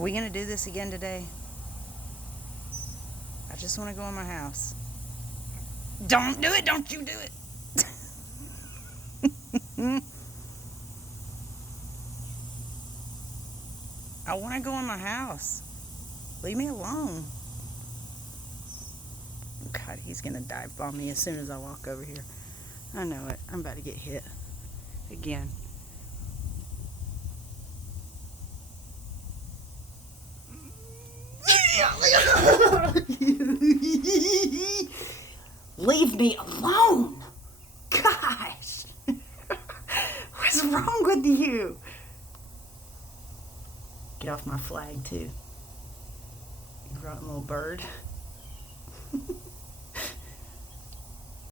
Are we going to do this again today? I just want to go in my house. Don't do it. Don't you do it. I want to go in my house. Leave me alone. God, he's going to dive bomb me as soon as I walk over here. I know it. I'm about to get hit again. Leave me alone. Gosh. What's wrong with you? Get off my flag, too. You rotten little bird.